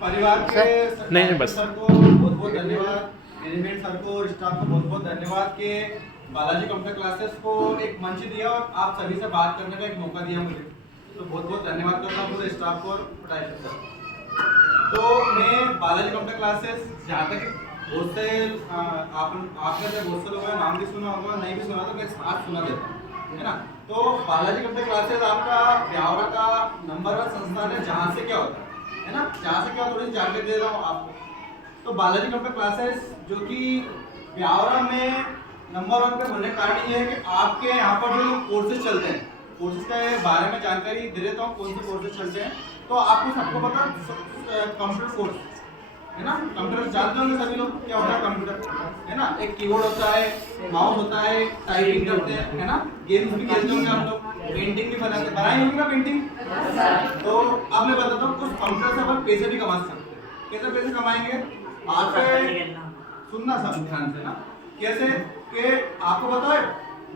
परिवार के नहीं बस सर को बहुत बहुत धन्यवाद, मैनेजमेंट सर को और स्टाफ को बहुत बहुत धन्यवाद कि बालाजी कंप्यूटर क्लासेस को एक मंच दिया और आप सभी से बात करने का एक मौका दिया मुझे, तो बहुत बहुत धन्यवाद करता हूँ पूरे स्टाफ को और पढ़ाई सर। तो मैं बालाजी कंप्यूटर क्लासेस जहाँ तक बहुत से आपने से बहुत से लोगों ने नाम भी सुना होगा, नहीं भी सुना तो मैं आज सुना देता हूँ, है ना। तो बालाजी कंप्यूटर क्लासेस आपका ब्यावरा का नंबर 1 संस्थान है जहाँ से क्या होता है ना, जहाँ से क्या थोड़ी सी जानकारी दे रहा हूँ आपको। तो बालाजी कंप्यूटर क्लासेस जो कि ब्यावरा में नंबर 1 पे होने का कारण ये है कि आपके यहाँ पर जो कोर्सेज चलते हैं, कोर्सेज के बारे में जानकारी दे देता हूँ, कौन से कोर्सेज चलते हैं। तो आपको सबको पता कंप्यूटर कोर्स है ना, कंप्यूटर जानते होंगे सभी लोग क्या होता है कंप्यूटर, है ना। एक कीबोर्ड होता है, माउस होता है, टाइपिंग करते हैं, है ना, गेम्स भी खेलते होंगे आप लोग, पेंटिंग भी बनाई होंगे ना पेंटिंग। तो अब मैं बताता हूँ कुछ कंप्यूटर से अपन पैसे भी कमा सकते हैं। कैसे पैसे कमाएंगे, आपके सुनना सब ध्यान से ना, कैसे कि आपको पता है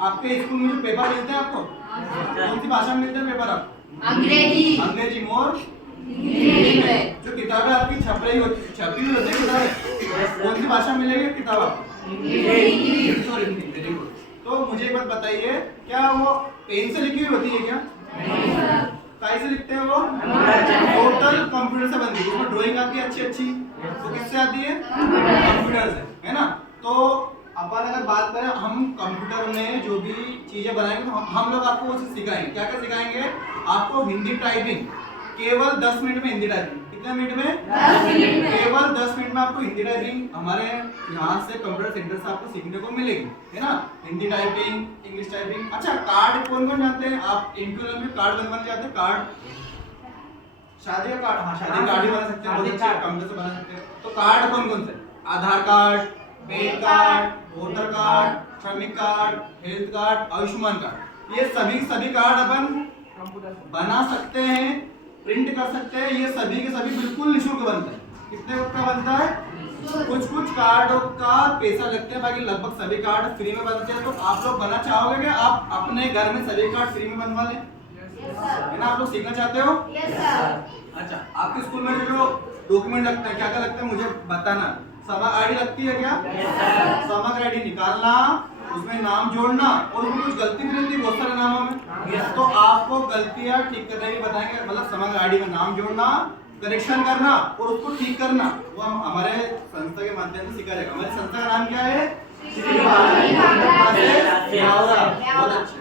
आपके स्कूल में जो पेपर मिलते हैं आपको कौन सी भाषा में मिलते हैं पेपर? आप अंग्रेजी मोर जो किताबें आपकी छपी होती है किताबें कौन सी भाषा में मिलेगी किताब आपको? Very good. तो मुझे एक बात बताइए, क्या वो पेन से लिखी हुई होती है क्या? काई से लिखते हैं वो? टोटल कंप्यूटर से बनती है, उसमें ड्राइंग आती है अच्छी अच्छी, वो किससे आती है? कंप्यूटर से, है ना। तो अपन अगर बात करें हम कंप्यूटर में जो भी चीजें बनाएंगे तो हम लोग आपको वो चीज सिखाएंगे। क्या क्या सिखाएंगे आपको? हिंदी टाइपिंग केवल 10 मिनट में, हिंदी टाइपिंग कितने मिनट में? 10 मिनट में। केवल 10 मिनट में आपको हिंदी टाइपिंग हमारे यहाँ से कंप्यूटर सेंटर से आपको सीखने को मिलेगी, है ना। Hindi typing, English typing. अच्छा, कार्ड कौन कौन जानते हैं आप? इंटरनल में कार्ड बनवाने जाते हैं, कार्ड शादी का कार्ड, हाँ शादी कार्ड भी बना सकते हैं, बहुत अच्छे कंप्यूटर से बना सकते हैं। तो कार्ड कौन कौन से? Aadhaar card, pan card, voter card, श्रमिक card, health card, Ayushman card, ये सभी कार्ड अपन बना सकते हैं, प्रिंट कर सकते हैं। ये सभी के सभी बिल्कुल निःशुल्क बनते हैं। कितने का बनता है? कुछ कार्डों का पैसा लगते हैं, बाकी लगभग सभी कार्ड फ्री में बनते हैं। तो आप लोग बनना चाहोगे कि आप अपने घर में सभी कार्ड फ्री में बनवा लें? है ना, आप लोग सीखना चाहते हो? अच्छा, आपके स्कूल में जो डॉक्यूमेंट लगता है क्या क्या लगता है मुझे बताना। समग्र आईडी लगती है क्या? समग्र आईडी निकालना, उसमें नाम जोड़ना, और उसमें कुछ गलती भी रहती है बहुत सारे नामों में, तो आपको गलतियां ठीक करने की बताएंगे। मतलब समग्र आईडी में नाम जोड़ना, करेक्शन करना और उसको ठीक करना, वो हम हमारे संस्था के माध्यम से सिखा जाएगा। हमारी संस्था का नाम क्या है? बहुत अच्छे,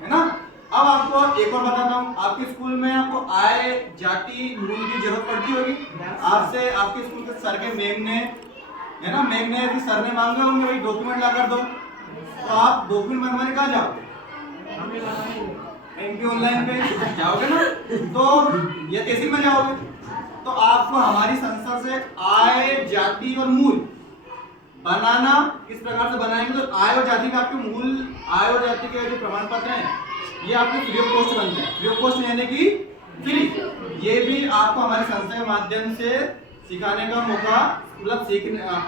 है ना। अब आपको एक और बताता हूँ, आपके स्कूल में आपको आय जाति मूल की जरूरत पड़ती होगी। आपसे आपके स्कूल के सर के मैम ने, है ना, मैम ने भी सर ने मांगा होंगे भाई डॉक्यूमेंट ला कर दो, तो आप डॉक्यूमेंट बनवाने कहाँ जाओगे? एमपी ऑनलाइन पे जाओगे ना, तो या तहसील में जाओगे। तो आपको हमारी संस्था से आय जाति और मूल बनाना किस प्रकार से बनाएंगे, तो आय और जाति में आपके मूल, आय और जाति के जो प्रमाण पत्र हैं ये आपके फ्री ऑफ कॉस्ट बनते हैं। फ्री ऑफ कॉस्ट यानी कि फ्री, ये भी आपको हमारी संस्था के माध्यम से सिखाने का मौका, मतलब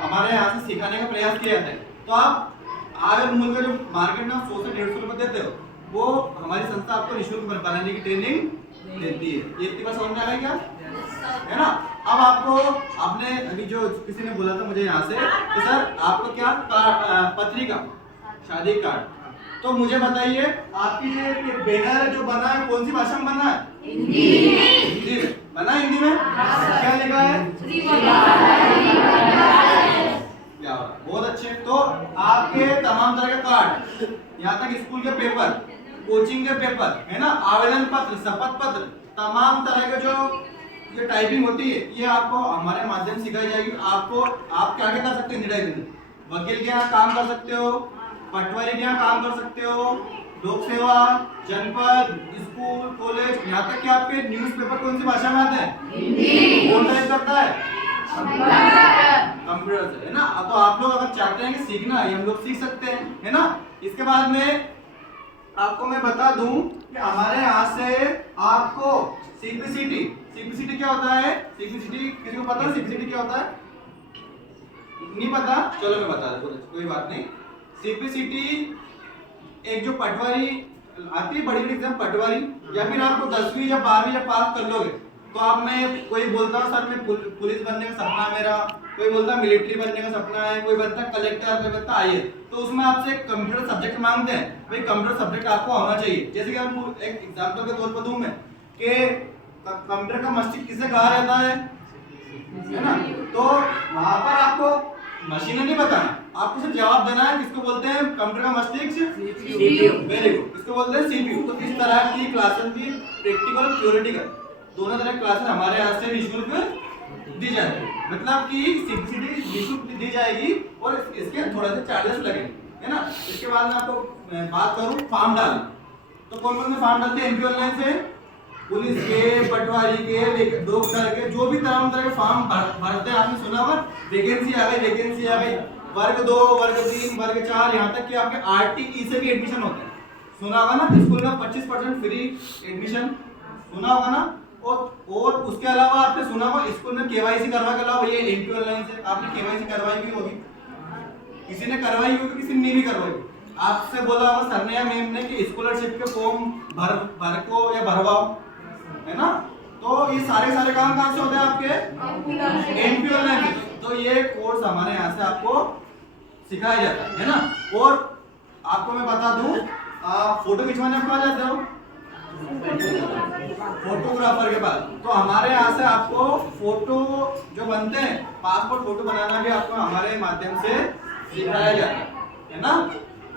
हमारे यहाँ से सिखाने का प्रयास किया जाता है। तो आप आय और मूल का जो मार्केट में 100 से 150 रुपए देते हो, वो हमारी संस्था आपको निःशुल्क बनाने की ट्रेनिंग देती है। ये इतनी बात समझ में आ गई क्या? है ना। अब आपको आपने अभी जो किसी ने बोला था मुझे यहाँ से कि सर आपको क्या पत्रिका, शादी कार्ड, तो मुझे बताइए आपकी जो बैनर जो बना है कौन सी भाषा में बना है? हिंदी में बना है। हिंदी में क्या लिखा है? बहुत अच्छे। तो आपके तमाम तरह के कार्ड, यहाँ तक स्कूल के पेपर, कोचिंग के पेपर, है ना, आवेदन पत्र, शपथ पत्र, तमाम तरह के जो ये टाइपिंग होती है ये आपको हमारे माध्यम से सिखाई जाएगी। आपको आप क्या क्या कर सकते हैं हिंदी टाइपिंग? वकील के यहाँ काम कर सकते हो, पटवारी के यहाँ काम कर सकते हो, लोक सेवा, जनपद, स्कूल, कॉलेज, यहाँ तक कि आपके न्यूज़पेपर कौन सी भाषा में आते हैं? हिंदी। कौन टाइप करता है? कंप्यूटर से, है ना। तो आप लोग अगर चाहते हैं कि सीखना है, हम लोग सीख सकते हैं, है ना। इसके बाद में आपको मैं बता दूं कि हमारे यहाँ से आपको सीपीसीटी, सीपीसीटी क्या होता है? सीपीसीटी किसी को पता है? सीपीसीटी क्या होता है? नहीं पता? चलो मैं बता दूं, कोई बात नहीं। सीपीसीटी एक जो पटवारी आती है, बड़ी बड़ी एग्जाम पटवारी, या फिर आपको 10वीं या 12वीं या पास कर लोगे तो आप में कोई बोलता है सर मैं पुलिस बनने का सपना है मेरा, कोई बोलता है मिलिट्री बनने का सपना है, कोई बनता है कलेक्टर, कोई बनता है आईएएस, तो उसमें आपसे एक कंप्यूटर सब्जेक्ट मांगते हैं, भाई कंप्यूटर सब्जेक्ट आपको आना चाहिए। जैसे कि आप एक एग्जांपल के तौर पर दूं मैं कि कंप्यूटर का मस्तिष्क किसे कहा जाता है ना, तो वहां पर आपको मशीन नहीं बताना, आपको सिर्फ जवाब देना है किसको बोलते हैं कंप्यूटर का मस्तिष्क, सीपीयू। वेरी गुड, किसको बोलते हैं सीपीयू। तो इस तरह की क्लासेस भी प्रैक्टिकल और थ्योरेटिकल दोनों तरह की क्लासेस हमारे यहाँ से निःशुल्क दी जाती है, मतलब कि सीपीसीडी निःशुल्क दी जाएगी और इसके थोड़ा सा चार्जेस लगेंगे, है ना। इसके बाद मैं आपको बात करूं फॉर्म डालना, तो कौन कौन से फॉर्म डालते हैं एमपी ऑनलाइन से, पुलिस के, पटवारी के, डॉक्टर के, जो भी तमाम तरह के फॉर्म भरते हैं। आपने सुना होगा वैकेंसी आ गई, वर्ग 2, वर्ग 3, वर्ग 4, यहाँ तक कि आपके आरटीई से भी एडमिशन होते हैं। सुना होगा ना स्कूल में 25% फ्री एडमिशन, सुना होगा ना। और उसके अलावा आपने सुना होगा स्कूल में केवाईसी करवा के लाओ, ये एमपी ऑनलाइन से आपने केवाईसी करवाई भी होगी, किसी ने करवाई होगी, किसी ने नहीं भी करवाई। आपसे बोला होगा सर ने या मैम ने कि स्कॉलरशिप के फॉर्म भर को या भरवाओ, है ना। तो ये सारे काम कहाँ से होते हैं आपके एमपी ऑनलाइन। तो ये कोर्स हमारे यहाँ से आपको सिखाया जाता है ना। और आपको मैं बता दूं, फोटो खिंचवाने आप कहाँ जाते हो, फोटोग्राफर के पास। तो हमारे यहाँ से आपको फोटो जो बनते हैं, पासपोर्ट फोटो बनाना भी आपको हमारे माध्यम से सिखाया जाता है ना।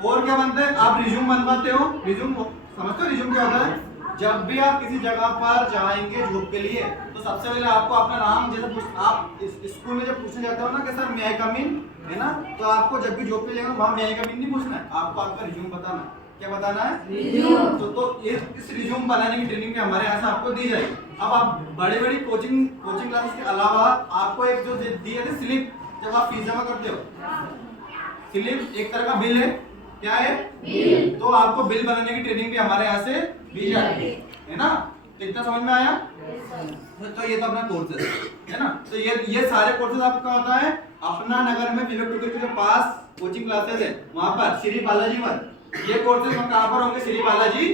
और क्या बनते हैं, आप रिज्यूम बनवाते हो, रिज्यूम समझते हो रिज्यूम क्या होता है। जब भी आप किसी जगह पर जाएंगे जॉब के लिए, तो सबसे पहले आपको अपना नाम, जैसे आप स्कूल में जब पूछने जाते हो ना कि सर मे आई कम इन, है ना, तो आपको जब भी जॉब पे जाएंगे वहां मे आई कम इन नहीं पूछना है, आपको आपका रिज्यूम बताना है। क्या बताना है, रिज्यूम। तो इस रिज्यूम बनाने की ट्रेनिंग भी हमारे यहाँ से आपको दी जाएगी। अब आप बड़ी कोचिंग क्लासेस के अलावा आपको एक जो दी है स्लिप, जब आप फीस जमा करते हो, स्लिप एक तरह का बिल है, क्या है बिल। तो आपको बिल बनाने की ट्रेनिंग भी हमारे यहाँ से दी जाती है ना। तो इतना समझ में आया। तो ये तो अपना कोर्सेज है ना। तो ये सारे कोर्सेज आपका होता है अपना नगर में विवेक टुकर के पास कोचिंग क्लासेस है, वहां पर श्री बालाजी 1। ये कोर्सेज हम कहां पर होंगे, श्री बालाजी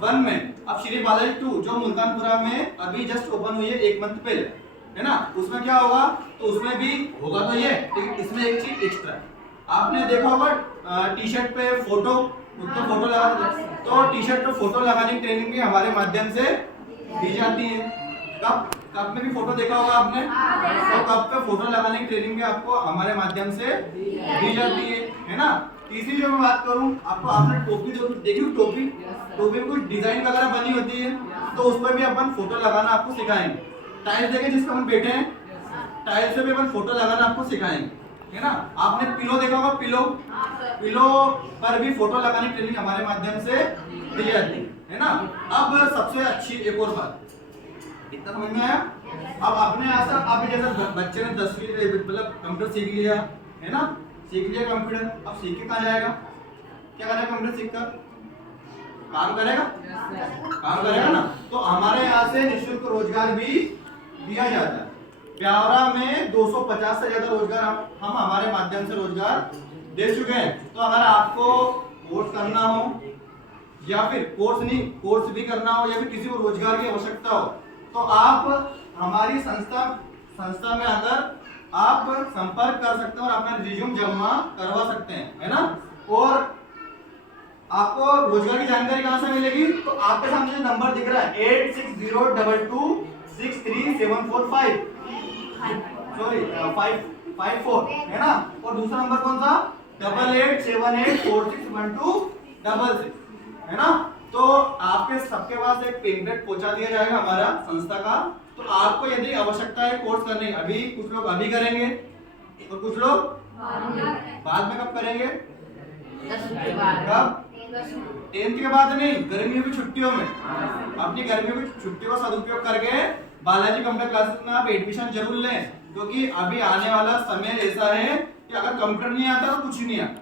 1 में। अब श्री बालाजी 2 जो मुल्तानपुरा में अभी जस्ट ओपन हुई है 1 मंथ पहले, है ना, उसमें क्या होगा, तो उसमें भी होगा। तो ये इसमें एक चीज एक्स्ट्रा, आपने देखा होगा टी शर्ट पे फोटो लगा, तो टी शर्ट पे फोटो लगाने की ट्रेनिंग भी हमारे माध्यम से दी जाती है। कप में भी फोटो देखा होगा आपने, तो कप पे फोटो लगाने की ट्रेनिंग भी आपको हमारे माध्यम से दी जाती है ना। तीसरी जो मैं बात करूं, आपको आपने टोपी जो देखी, टोपी में कुछ डिजाइन वगैरह बनी होती है, तो उस पर भी अपन फोटो लगाना आपको सिखाएंगे। टाइल्स देखे जिस पर हम बैठे हैं, टाइल्स से भी अपन फोटो लगाना आपको सिखाएंगे, है ना। आपने पिलो देखा होगा, पिलो पर भी फोटो लगाने की ट्रेनिंग हमारे माध्यम से दी जाती है ना। अब सबसे अच्छी एक और बात, इतना समझ में आया। अब अपने यहाँ से अभी जैसे बच्चे ने 10वीं मतलब कंप्यूटर सीख लिया, है ना, सीख लिया कंप्यूटर, अब सीख के कहाँ जाएगा, क्या करेगा, कंप्यूटर सीख कर काम करेगा ना। तो हमारे यहाँ से निःशुल्क रोजगार भी दिया जाता है। प्यारा में 250 से ज्यादा रोजगार हम हमारे माध्यम से रोजगार दे चुके हैं। तो अगर आपको कोर्स करना हो या फिर कोर्स भी करना हो या फिर किसी को रोजगार की आवश्यकता हो, तो आप हमारी संस्था में आकर आप संपर्क कर सकते हैं और अपना रिज्यूम जमा करवा सकते हैं, है ना। और आपको रोजगार की जानकारी कहां से मिलेगी, तो आपके सामने जो नंबर दिख रहा है 8602263745 सॉरी 554, है ना। और दूसरा नंबर कौन सा, 8878461266, है ना। तो आपके सबके पास एक पेम्पलेट पहुंचा दिया जाएगा हमारा संस्था का। तो आपको यदि आवश्यकता है कोर्स करने, अभी कुछ लोग अभी करेंगे और कुछ लोग बाद में कब करेंगे, कब 10th के बाद नहीं, गर्मियों की छुट्टियों में। अपनी गर्मियों की छुट्टियों का सदुपयोग करके बालाजी कंप्यूटर क्लासेस में आप एडमिशन जरूर लें, क्योंकि अभी आने वाला समय ऐसा है कि अगर कंप्यूटर नहीं आता तो कुछ नहीं आता,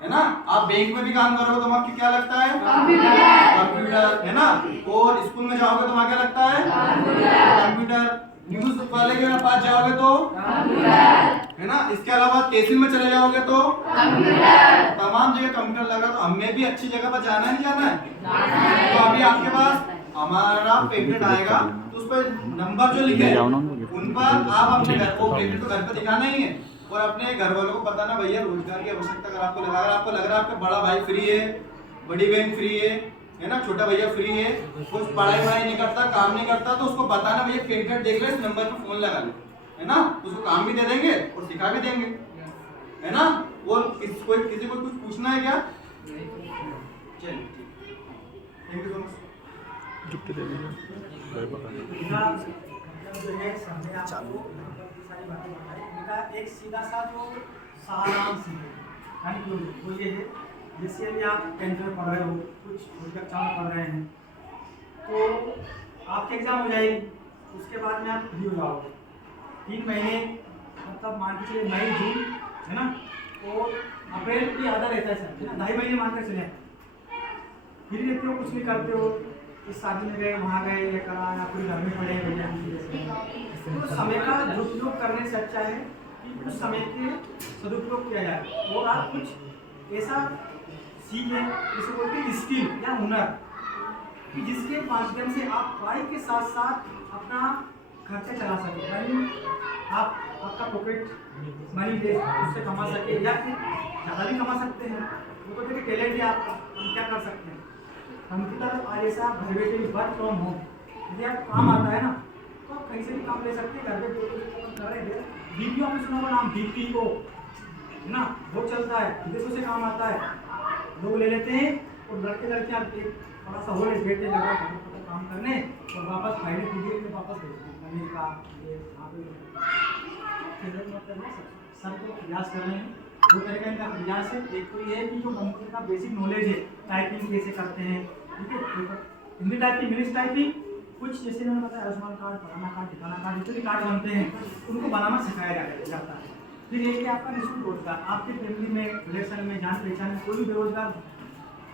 है ना। आप बैंक में भी काम करोगे तो आपको क्या लगता है, कंप्यूटर, है ना। और स्कूल में जाओगे तो वहां क्या लगता है, कंप्यूटर। न्यूज वाले के पास जाओगे तो कंप्यूटर, है ना। इसके अलावा तहसील में चले जाओगे तो कंप्यूटर। तमाम जगह कंप्यूटर लगा। तो हमें भी अच्छी जगह पर जाना है, नहीं जाना है। तो अभी आपके पास हमारा पेमेंट आएगा तो उस पर नंबर जो लिखे हैं उन पर आप अपने घर को पेमेंट तो घर पे दिखाना ही है और अपने घर वालों को बताना भैया रोजगार की आवश्यकता अगर आपको लग रहा है आपका बड़ा भाई फ्री है, बड़ी बहन फ्री है ना, छोटा भैया फ्री है, कुछ पढ़ाई नहीं करता, काम नहीं करता, तो उसको बताना भैया पेमेंट देख ले, इस नंबर पे फोन लगा ले, है ना, उसको काम भी दे देंगे और सिखा भी देंगे, है ना। और किसी को कुछ पूछना है क्या? चलिए थैंक यू सो मच। जुट्टी दे दीजिए। जो है हमने आपको सारी बातें बताई, इनका एक सीधा सा जो सारांश है वो ये है, जैसे अभी आप 10th में पढ़ रहे हो, कुछ छोटी कक्षा में पढ़ रहे हैं, तो आपके एग्जाम हो जाएगी, उसके बाद में आप फ्री हो जाओगे 3 महीने, मतलब मान के चलिए मई जून, है ना, और अप्रैल भी आधा रहता है सर, है ना, 2.5 महीने मान कर चले, फ्री रहते हो, कुछ नहीं करते हो, इस शादी में गए, वहाँ गए, ये करा, या पूरे घर में पड़े भैया। तो समय का दुरुपयोग करने से अच्छा है कि उस समय के सदुपयोग किया जाए और आप कुछ ऐसा सीखें, जिसे बोलते हैं स्किल या हुनर, कि जिसके माध्यम से आप पढ़ाई के साथ साथ अपना खर्चा चला सकें, यानी आपका पॉकेट मनी दे उससे कमा सके, या फिर ज़्यादा भी कमा सकते हैं, वो तो देखिए टैलेंट है आपका, हम क्या कर सकते हैं। कंप्यूटर और ऐसा घर बैठे वर्क फ्रॉम होम यदि आप काम आता है ना, तो आप कहीं से भी काम ले सकते हैं, घर पे कर रहे हैं। बीपीओ में सुना हुआ नाम बीपीओ, है ना, वो चलता है, विदेशों से काम आता है, लोग ले लेते हैं और लड़के लड़कियाँ एक थोड़ा सा होल बैठे लगा काम करने और वापस फाइलें पीडीएफ में वापस भेजते हैं अमेरिका, ये यहाँ पे मतलब सर को प्रयास कर रहे हैं, दो तरह का इनका प्रयास है। एक तो ये है कि जो कंप्यूटर का बेसिक नॉलेज है, टाइपिंग कैसे करते हैं, ठीक है, हिंदी टाइपिंग, इंग्लिश टाइपिंग, कुछ जैसे मैंने बताया आयुष्मान कार्ड, फलाना कार्ड, ठिकाना कार्ड, जितने भी कार्ड बनते हैं उनको बनाना सिखाया जाता है। फिर ये कि आपका निःशुल्क रोजगार, आपकी फैमिली में, रिलेशन में, जान पहचान में कोई भी बेरोजगार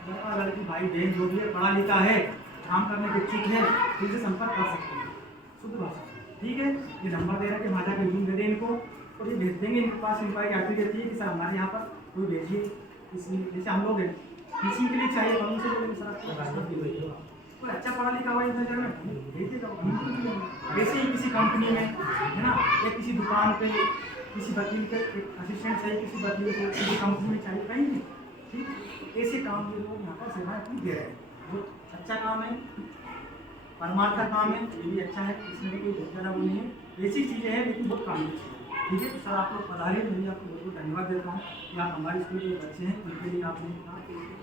लड़का लड़की भाई बहन जो भी है, पढ़ा लिखा है, काम करने के इच्छुक है, इनसे संपर्क कर सकते हैं शुद्ध भाषा, ठीक है। ये नंबर दे रहा है कि भाषा के जूम दे दें इनको और ये भेज देंगे, इनके पास इंक्वायरी आती रहती है कि सर हमारे यहाँ पर कोई भेजिए, इसलिए जैसे हम लोग हैं टीचिंग के लिए चाहिए, कौन से लोग सर कोई अच्छा पढ़ा लिखा हुआ इधर जगह में भेजिए, वैसे ही किसी कंपनी में, है ना, या किसी दुकान पे, किसी वकील के असिस्टेंट चाहिए, किसी वकील को किसी कंपनी में चाहिए, कहीं भी, ठीक, ऐसे काम के लोग यहाँ पर सेवाएं अपनी दे रहे हैं, बहुत अच्छा काम है, परमार्थ का काम है, ये भी अच्छा है, इसमें कोई बहुत ज़्यादा वो नहीं है, ऐसी चीज़ें हैं लेकिन बहुत काम की, ठीक है। तो सर आप लोग पढ़ा रहे हैं, मैं आपको बहुत बहुत धन्यवाद देता हूँ कि आप हमारे स्कूल के बच्चे हैं, उनके लिए आपने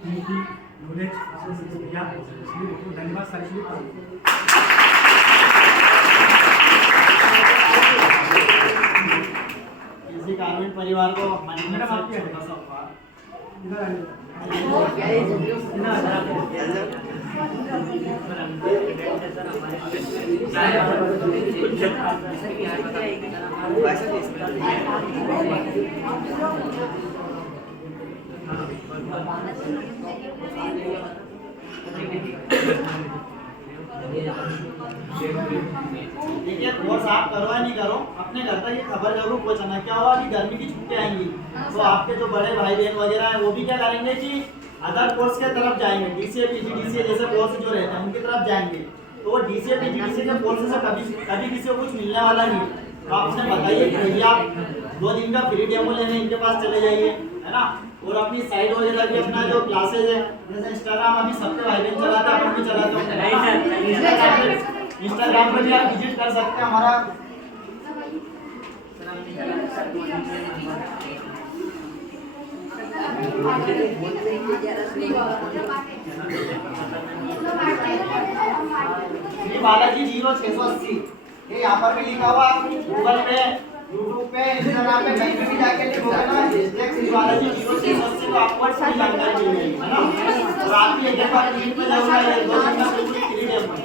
हिंदी नॉलेज आपने दिया, इसलिए बहुत बहुत धन्यवाद सर। किसी कार्मिक परिवार को मैडम आपकी देखिए कोर्स आप करो या नहीं करो, अपने घर तक ये खबर जरूर पहुंचाना। क्या हुआ कि गर्मी की छुट्टियां आएंगी तो आपके जो बड़े भाई बहन वगैरह हैं वो भी क्या करेंगे कि अदर कोर्स के तरफ जाएंगे, DCA PGDCA जैसे कोर्स जो रहते हैं उनकी तरफ जाएंगे। तो वो DCA PGDCA के कोर्स से कभी किसी को कुछ मिलने वाला नहीं। तो आप उन्हें बताइए कि भैया आप 2 दिन का फ्री डेमो लेने इनके पास चले जाइए, है ना, और अपनी साइट वगैरह भी अपना जो क्लासेज है, जैसे इंस्टाग्राम अभी सबके भाई बहन चलाते हैं, अपन भी चलाते हैं, इंस्टाग्राम पर भी आप विजिट कर सकते हैं हमारा। श्री बालाजी 0680 ये यहाँ पर भी लिखा हुआ, आप गूगल पे, यूट्यूब पे, इंस्टाग्राम पे कहीं पे भी जाके लिखोगे ना श्री बालाजी 0680 तो आपको सारी जानकारी मिल जाएगी, है ना। और आप ये एक बार लिंक पे जाओगे, 2 दिन का फ्री डेमो।